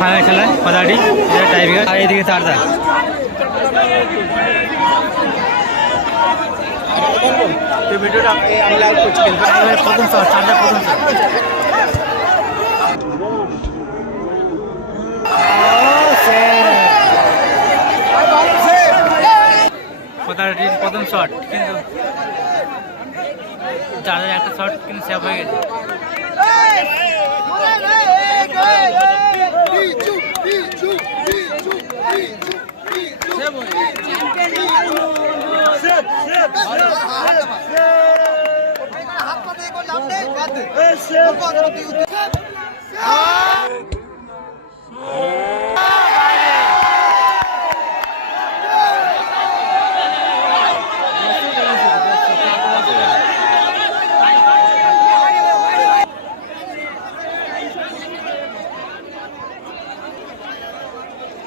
Final খেলায় কথাটি tiebreaker আর এইদিকে চারদার। ভিডিওটা আমি লাইভ করছি কিন্তু প্রথম শট চারদার প্রথম শট কথাটির প্রথম শট কিন্তু চারদার একটা শট কিন্তু সেভ হয়ে গেছে।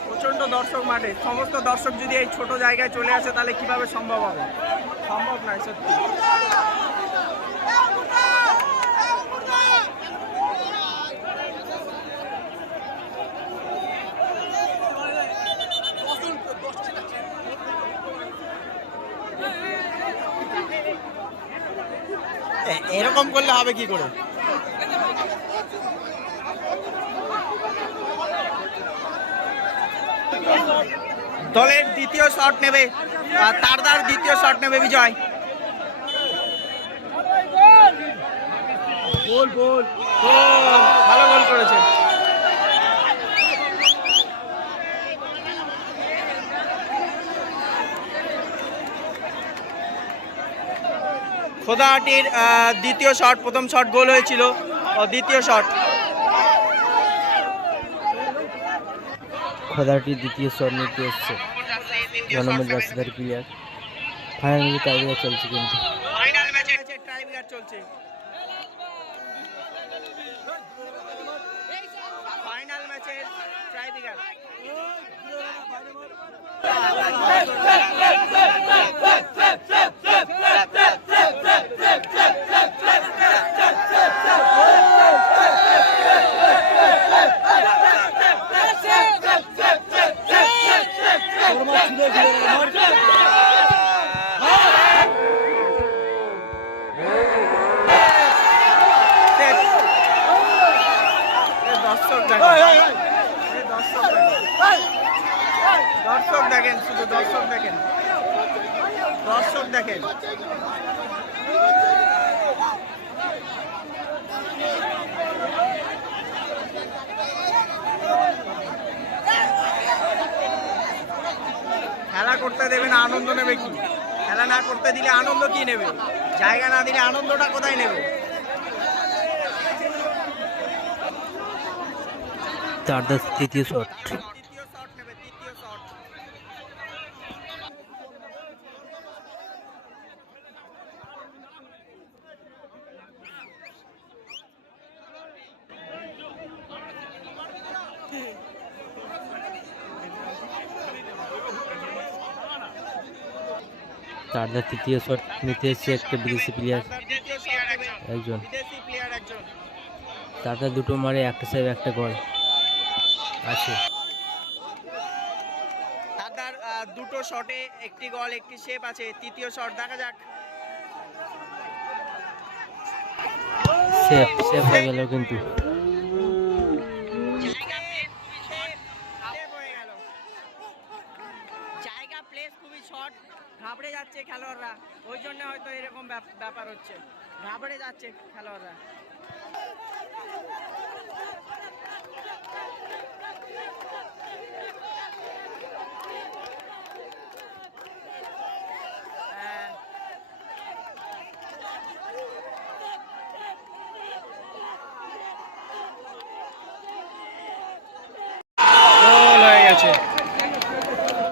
প্রচণ্ড দর্শক মাঠে, সমস্ত দর্শক যদি এই ছোট জায়গায় চলে আসে তাহলে কিভাবে সম্ভব হবে? সম্ভব নয় সত্যি। এরকম করলে হবে কি করে? দলের দ্বিতীয় শট নেবে, তারদার দ্বিতীয় শট নেবে বিজয়। গোল গোল গোল, ভালো গোল করেছে। খোদাহাটির দ্বিতীয় শট, প্রথম শট গোল হয়েছিল, দ্বিতীয় শট। খোদাহাটির দ্বিতীয় শট নিতে এসছে জনমত রাস্তার প্লেয়ার। ফাইনাল টাইব্রেকার চলছে কিন্তু ফাইনাল ম্যাচে টাইব্রেকার চলছে। ফাইনাল ম্যাচের টাইব্রেকার। দর্শক দেখেন, শুধু দর্শক দেখেন, দর্শক দেখেন। খেলা করতে দেবে না, আনন্দ নেবে কি? খেলা না করতে দিলে আনন্দ কি নেবে? জায়গা না দিলে আনন্দটা কোথায় নেবে? তারদার তৃতীয় শট। তারদার তৃতীয় শট নিতে এসছে একটা বিদেশি প্লেয়ার একজন। তারদার দুটো মারে, একটা সেভ একটা গোল আছে। তারদার দুটো শটে একটি গোল একটি সেভ আছে। তৃতীয় শট দেখা যাক। সেভ হয়ে গেল কিন্তু জায়গা প্লেস খুবই শর্ট, ঘাবড়ে যাচ্ছে খেলোয়াড়রা, ওই জন্য হয়তো এরকম ব্যাপার হচ্ছে, ঘাবড়ে যাচ্ছে খেলোয়াড়রা।